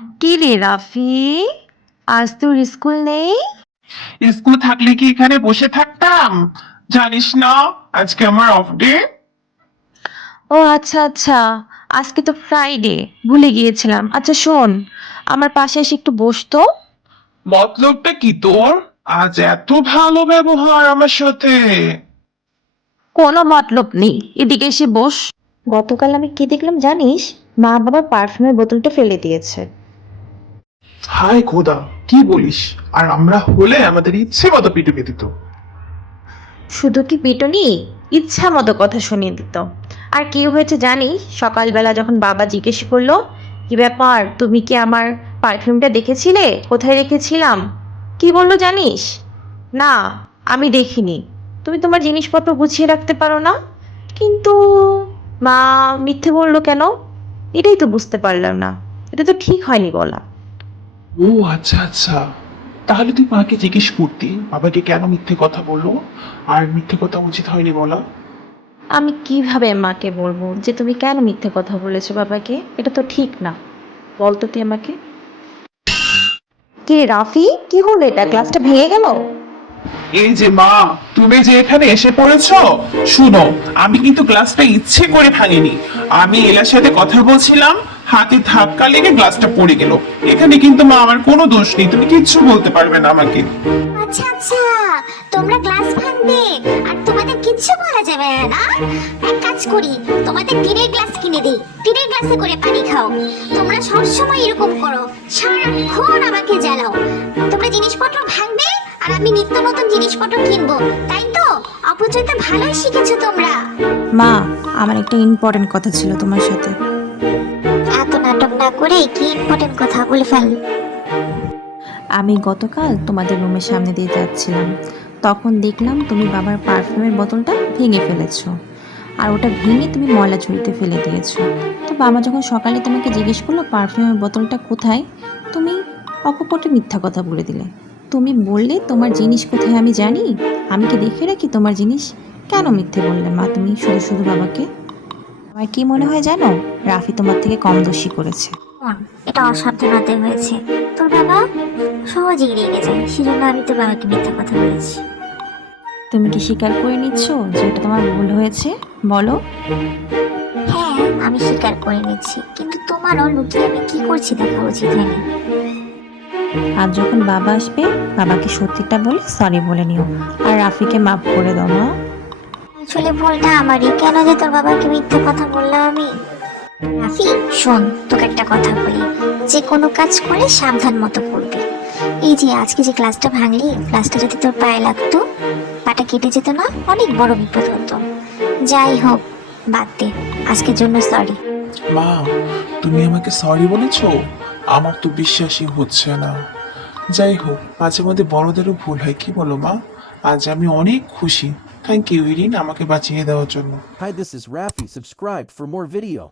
কি রে রাফি, আজ তোর স্কুল নেই? স্কুল থাকলে কি এখানে বসে থাকতাম? জানিস না আজকে আমার অফ ডে। ও আচ্ছা আচ্ছা, আজকে তো ফ্রাইডে, ভুলে গিয়েছিলাম। আচ্ছা শোন, আমার পাশে এসে একটু বসতো। মতলবটা কি তোর? আজ এত ভালো ব্যবহার আমার সাথে। কোনো মতলব নেই, এদিকে এসে বস। গতকাল আমি কি দেখলাম জানিস? মা বাবা পারফিউমের বোতলটা ফেলে দিয়েছে। হায় খোদা, কি বলিস? আর আমরা হলে আমাদের ইচ্ছে মতো পিটুকে দিত। শুধু কি পিটুনি, ইচ্ছা মতো কথা শুনিয়ে দিত। আর কি হয়েছে জানিস? সকালবেলা যখন বাবা জিজ্ঞেস করলো, কি ব্যাপার, তুমি কি আমার পারফিউমটা দেখেছিলে, কোথায় রেখেছিলাম, কি বললো জানিস? না, আমি দেখিনি। তুমি তোমার জিনিসপত্র গুছিয়ে রাখতে পারো না? কিন্তু মা মিথ্যে বললো কেন? এটাই তো বুঝতে পারলাম না। এটা তো ঠিক হয়নি বলা। ও আচ্ছা আচ্ছা, তাহলে তুই মাকে জিজ্ঞেস করতি বাবাকে কেন মিথ্যে কথা বললো, আর মিথ্যে কথা উচিত হয়নি বলা। আমি কিভাবে মাকে বলবো যে তুমি কেন মিথ্যে কথা বলেছো বাবাকে? এটা তো ঠিক না। বলতো তুই আমাকে। কে রাফি, কি হলো? এটা ক্লাসটা ভেঙে গেল? এই যে মা, তুমি যে এখানে এসে পড়েছো, শুনো, আমি কিন্তু ক্লাসটা ইচ্ছে করে ভাঙিনি। আমি এলার সাথে কথা বলছিলাম, হাতে ধাক্কা লেগে গ্লাসটা পড়ে গেল। এখানে কিন্তু মা আমার কোনো দোষ নেই, তুমি কিচ্ছু বলতে পারবে না আমাকে। আচ্ছা আচ্ছা, তোমরা ক্লাস ভাঙবে আর তোমাদের কিচ্ছু বলা যাবে না? এক কাজ করি, তোমাদের টিনের গ্লাস কিনে দিই, টিনের গ্লাসে করে পানি খাও। তোমরা সব সময় এরকম করো, সারাক্ষণ আমাকে জ্বালাও। তোমরা জিনিসপত্র ভাঙবে আর আমি নিত্য নতুন জিনিসপত্র কিনবো, তাই তো? অপচয়টা ভালোই শিখেছো তোমরা। মা, আমার একটা ইম্পর্টেন্ট কথা ছিল তোমার সাথে। এত নাটক না করে কি ইম্পর্টেন্ট কথা বলে ফেল। আমি গতকাল তোমাদের রুমের সামনে দিয়ে যাচ্ছিলাম, তখন দেখলাম তুমি বাবার পারফিউমের বোতলটা ভেঙে ফেলেছো, আর ওটা ভেঙে তুমি ময়লা ঝুড়িতে ফেলে দিয়েছো। তো বাবা যখন সকালে তোমাকে জিজ্ঞেস করলো পারফিউমের বোতলটা কোথায়, তুমি অকপটে মিথ্যা কথা বলে দিলে। তুমি বললে তোমার জিনিস কোথায় আমি জানি, আমি কি দেখে রাখি তোমার জিনিস? কেন মিথ্যে বললে মা তুমি শুধু শুধু বাবাকে? আমার কি মনে হয় জানো, রাফি তোমার থেকে কম দোষী করেছে। এটা অসাবধানতা হয়েছে। তোর বাবা সহজেই রেগে যায়, সেজন্য আমি তোর বাবাকে মিথ্যা কথা বলেছি। তুমি কি স্বীকার করে নিচ্ছ যে এটা তোমার ভুল হয়েছে? বলো। হ্যাঁ, আমি স্বীকার করে নিচ্ছি, কিন্তু তোমারও লুকিয়ে আমি কি করছি দেখা উচিত হয়নি। আর যখন বাবা আসবে, বাবাকে সত্যিটা বলে সরি বলে নিও, আর রাফিকে মাফ করে দাও মা। আসলে ভুলটা আমারই, কেন যে তোর বাবাকে মিথ্যা কথা বললাম আমি। রাফি শোন, তোকে একটা কথা বলি, যে কোনো কাজ করে সাবধান মতো করবি। এই যে আজকে যে ক্লাসটা ভাঙলি, ক্লাসটা যদি তোর পায়ে লাগতো, পাটা কেটে যেত না, অনেক বড় বিপদ হতো। যাই হোক, বাদ দে, আজকের জন্য সরি। মা, তুমি আমাকে সরি বলেছো? আমার তো বিশ্বাসই হচ্ছে না। যাই হোক, মাঝে মধ্যে বড়দেরও ভুল হয়, কি বলো মা? আজ আমি অনেক খুশি। থ্যাংক ইউ ইরিন, আমাকে বাঁচিয়ে দেওয়ার জন্য। Hi, this is Rafi. Subscribe for more video.